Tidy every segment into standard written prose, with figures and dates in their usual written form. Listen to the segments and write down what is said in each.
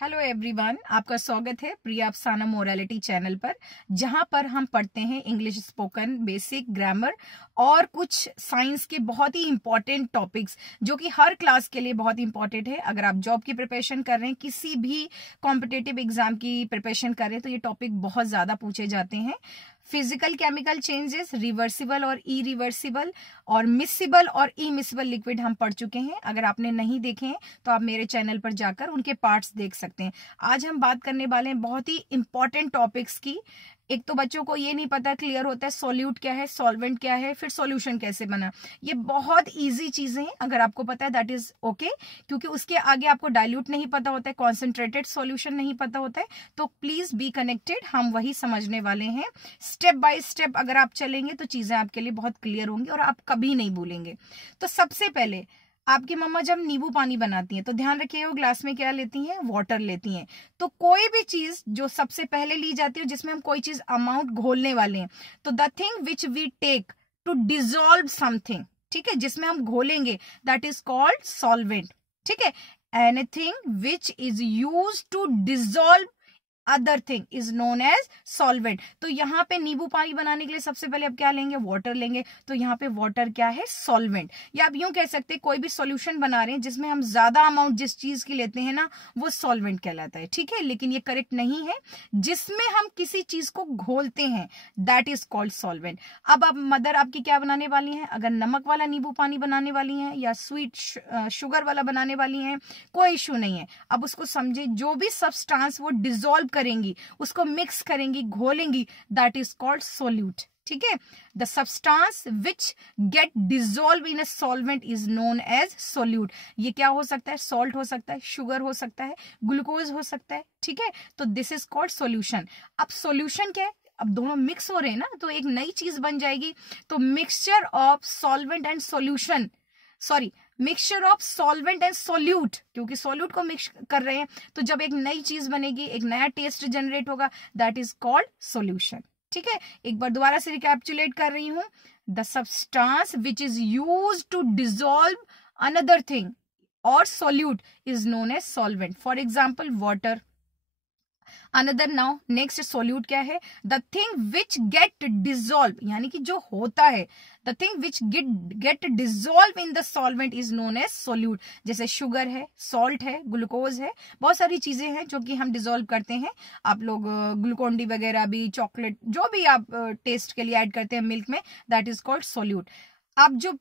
Hello everyone, आपका स्वागत है प्रिया अफसाना मोरालिटी चैनल पर, जहां पर हम पढ़ते हैं इंग्लिश स्पोकन, बेसिक ग्रामर और कुछ साइंस के बहुत ही इंपॉर्टेंट टॉपिक्स जो कि हर क्लास के लिए बहुत इंपॉर्टेंट है। अगर आप जॉब की प्रिपरेशन कर रहे हैं, किसी भी कॉम्पिटिटिव एग्जाम की प्रिपरेशन कर रहे हैं, तो ये टॉपिक बहुत ज्यादा पूछे जाते हैं। फिजिकल केमिकल चेंजेस, रिवर्सिबल और इरिवर्सिबल और मिसिबल और इमिसिबल लिक्विड हम पढ़ चुके हैं। अगर आपने नहीं देखे हैं तो आप मेरे चैनल पर जाकर उनके पार्ट्स देख सकते हैं। आज हम बात करने वाले हैं बहुत ही इंपॉर्टेंट टॉपिक्स की। एक तो बच्चों को ये नहीं पता क्लियर होता है सॉल्यूट क्या है, सॉल्वेंट क्या है, फिर सॉल्यूशन कैसे बना। ये बहुत इजी चीजें हैं, अगर आपको पता है दैट इज ओके, क्योंकि उसके आगे आपको डाइल्यूट नहीं पता होता है, कॉन्सेंट्रेटेड सॉल्यूशन नहीं पता होता है। तो प्लीज बी कनेक्टेड, हम वही समझने वाले हैं। स्टेप बाय स्टेप अगर आप चलेंगे तो चीजें आपके लिए बहुत क्लियर होंगी और आप कभी नहीं भूलेंगे। तो सबसे पहले आपकी मम्मा जब नींबू पानी बनाती हैं तो ध्यान रखिए वो ग्लास में क्या लेती हैं, वाटर लेती हैं। तो कोई भी चीज जो सबसे पहले ली जाती है जिसमें हम कोई चीज अमाउंट घोलने वाले हैं, तो the thing which we take to dissolve something, ठीक है, जिसमें हम घोलेंगे, दैट इज कॉल्ड सॉल्वेंट। ठीक है, anything which is use to dissolve other thing is known as solvent. तो यहाँ पे नींबू पानी बनाने के लिए सबसे पहले आप क्या लेंगे, वाटर लेंगे। तो यहाँ पे वाटर क्या है, सॉल्वेंट। या आप यूं कह सकते हैं कोई भी सॉल्यूशन बना रहे हैं जिसमें हम ज्यादा अमाउंट जिस चीज की लेते हैं ना, वो सॉल्वेंट कहलाता है। ठीक है, लेकिन ये करेक्ट नहीं है। जिसमें हम किसी चीज को घोलते हैं दैट इज कॉल्ड सॉल्वेंट। अब आप मदर आपकी क्या बनाने वाली हैं, अगर नमक वाला नींबू पानी बनाने वाली हैं या स्वीट शुगर वाला बनाने वाली हैं, कोई इशू नहीं है। अब उसको समझे, जो भी सब्सटेंस वो डिजोल्व करेंगी, उसको मिक्स करेंगी, घोलेंगी, दैट इज कॉल्ड सोल्यूट। ठीक है, the substance which get dissolve in a solvent is known as solute. ये क्या हो सकता है, सॉल्ट हो सकता है, शुगर हो सकता है, ग्लूकोज हो सकता है। ठीक है, तो दिस इज कॉल्ड सोल्यूशन। अब सोल्यूशन क्या है, अब दोनों मिक्स हो रहे हैं ना, तो एक नई चीज बन जाएगी। तो mixture of solvent and solution, sorry, mixture of solvent and solute, क्योंकि सोल्यूट को मिक्स कर रहे हैं, तो जब एक नई चीज बनेगी, एक नया टेस्ट जनरेट होगा, दैट इज कॉल्ड सोल्यूशन। ठीक है, एक बार दोबारा से रिकैप्चुलेट कर रही हूं, the substance which is use to dissolve another thing और solute is known as solvent. For example water, another. Now next solute क्या है, the thing which get dissolve, यानी कि जो होता है, the thing which get dissolve in the solvent is known as solute. जैसे sugar है, सॉल्ट है, ग्लूकोज है, बहुत सारी चीजें हैं जो कि हम डिजोल्व करते हैं। आप लोग ग्लूकोन डी वगैरह भी, चॉकलेट, जो भी आप टेस्ट के लिए ऐड करते हैं मिल्क में, दैट इज कॉल्ड सोल्यूट। आप जो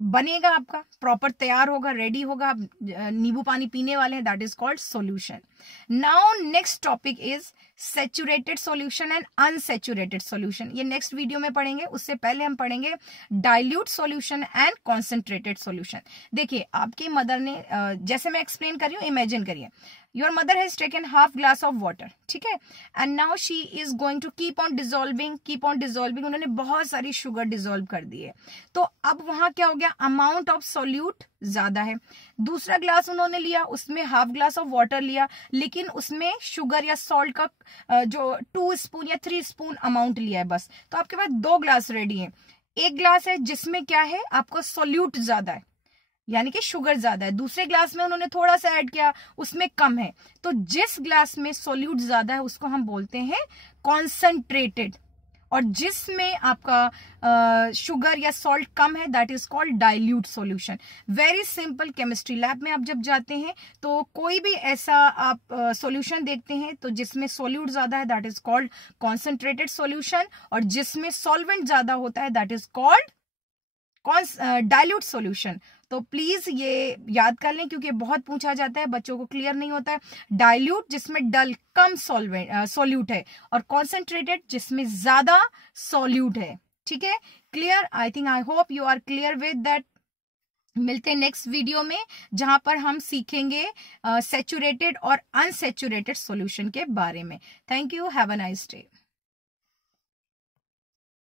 बनेगा, आपका प्रॉपर तैयार होगा, रेडी होगा, आप नींबू पानी पीने वाले हैं, that is called solution. Now next topic is saturated solution and unsaturated solution. ये नेक्स्ट वीडियो में पढ़ेंगे, उससे पहले हम पढ़ेंगे dilute solution and concentrated solution. देखिए, आपकी मदर ने जैसे मैं एक्सप्लेन कर रही हूँ, इमेजिन करिए, your mother has taken half glass of water, ठीक है, and now she is going to keep on dissolving. उन्होंने बहुत सारी शुगर डिजोल्व कर दी है। तो अब वहां क्या हो गया, अमाउंट ऑफ सॉल्यूट ज्यादा है। दूसरा ग्लास उन्होंने लिया, उसमें हाफ ग्लास ऑफ वाटर लिया, लेकिन उसमें शुगर या सॉल्ट का जो 2 स्पून या 3 स्पून अमाउंट लिया है बस। तो आपके पास 2 ग्लास रेडी है। एक ग्लास है जिसमें क्या है, आपका सॉल्यूट ज्यादा है, यानी कि शुगर ज्यादा है। दूसरे ग्लास में उन्होंने थोड़ा सा ऐड किया, उसमें कम है। तो जिस ग्लास में सॉल्यूट ज्यादा है उसको हम बोलते हैं कॉन्सेंट्रेटेड, और जिसमें आपका शुगर या सॉल्ट कम है, that is called dilute solution. Very simple. Chemistry lab में आप जब जाते हैं तो कोई भी ऐसा आप सॉल्यूशन देखते हैं तो जिसमें सॉल्यूट ज्यादा है, that is called concentrated solution, और जिसमें सॉल्वेंट ज्यादा होता है, that is called dilute solution. तो प्लीज ये याद कर लें, क्योंकि बहुत पूछा जाता है, बच्चों को क्लियर नहीं होता है। डाइल्यूट जिसमें कम सॉल्यूट है, और कॉन्सेंट्रेटेड जिसमें ज्यादा सॉल्यूट है। ठीक है, clear? I think, I hope you are clear with that. मिलते हैं नेक्स्ट वीडियो में, जहां पर हम सीखेंगे सैचुरेटेड और अनसैचुरेटेड सॉल्यूशन के बारे में। Thank you, have a nice day.